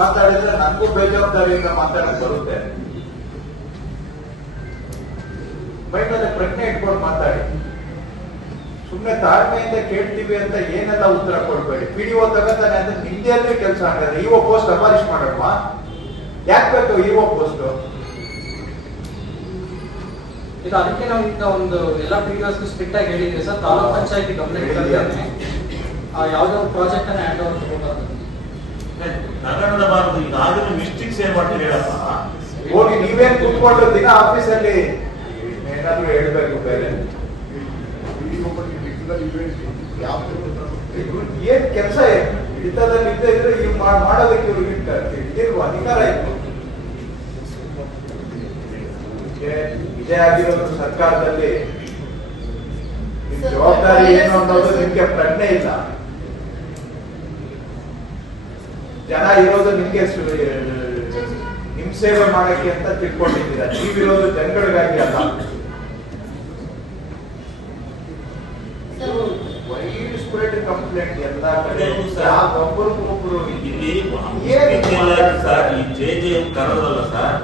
ಮಾತಾಡಿದ್ರೆ ನನಗೂ ಬೇಜವಾಬ್ದಾರಿಯಿಂದ ಮಾತಾಡಕ್ ಬರುತ್ತೆ. ಮೈಂಡಲ್ಲಿ ಪ್ರಜ್ಞೆ ಇಟ್ಕೊಂಡು ಮಾತಾಡಿ. ಸುಮ್ಮನೆ ತಾಳ್ಮೆಯಿಂದ ಕೇಳ್ತೀವಿ ಅಂತ ಏನೆಲ್ಲ ಉತ್ತರ ಕೊಡ್ಬೇಡಿ. PDO ತಗೋತಾನೆ ಅಂದ್ರೆ ನಿಮ್ದೇ ಅಂದ್ರೆ ಕೆಲಸ ಆಗಿದ್ರೆ ಇಒ ಪೋಸ್ಟ್ ಅಬಾಲಿಷ್ ಮಾಡಲ್ವಾ? ಯಾಕೆ ಬೇಕು ಇಒ ಪೋಸ್ಟ್? ಇದು ಅದಕ್ಕೆ ನಾವು ಈಗ ಒಂದು ಎಲ್ಲ PDOಸ್ ಸ್ಟ್ರಿಕ್ಟ್ ಆಗಿ ಹೇಳಿದ್ವಿ ಸರ್. ತಾಲೂಕ್ ಪಂಚಾಯತಿ ಗಮನಕ್ಕೆ ತಂದಿದ್ದೇನೆ. ಯಾವುದೋ ಒಂದು ಪ್ರಾಜೆಕ್ಟ್ ಅನ್ನ ಹ್ಯಾಂಡ್ ಓವರ್ ತಗೋಬಾರ್ದು. ನಗರದ ಬಾರದು. ಈಗ ಆದ್ರೂ ಮಿಸ್ಟೇಕ್ಸ್ ಏನ್ ಮಾಡ್ತೀರಿ ಹೇಳಪ್ಪ? ಹೋಗಿ ನೀವೇನ್ ಕುತ್ಕೊಂಡು ದಿನ ಆಫೀಸಲ್ಲಿ ಏನಾದ್ರು ಹೇಳ್ಬೇಕು ಬೇರೆ. ಏನ್ ಕೆಲಸ ಹಿಡಿತದಲ್ಲಿ ಇದ್ದ ಇದ್ರೆ ಇವ್ ಮಾಡೋದಕ್ಕೆ ಇವ್ರಿಗೆ ಇದಿರುವ ಅಧಿಕಾರ ಇತ್ತು. ಇದೇ ಆಗಿರೋದು ಸರ್ಕಾರದಲ್ಲಿ ನಿಮ್ ಜವಾಬ್ದಾರಿ ಏನು ಅನ್ನೋದು ನಿಮ್ಗೆ ಪ್ರಜ್ಞೆ ಇಲ್ಲ. ಜನ ಇರೋದು ನಿಮ್ಗೆ ನಿಮ್ ಸೇವೆ ಮಾಡಕ್ಕೆ ಅಂತ ತಿಳ್ಕೊಂಡಿದ್ದೀರಾ. ನೀವಿರೋದು ಜನಗಳಿಗಾಗಿ ಅಲ್ಲ. ವೈಡ್ ಸ್ಪ್ರೆಡ್ ಕಂಪ್ಲೇಂಟ್ ಎಲ್ಲ ಕಡೆ ಒಬ್ಬರಿಗೊಬ್ಬರು ಇಲ್ಲಿ JJM ತರೋದಲ್ಲ ಸರ್.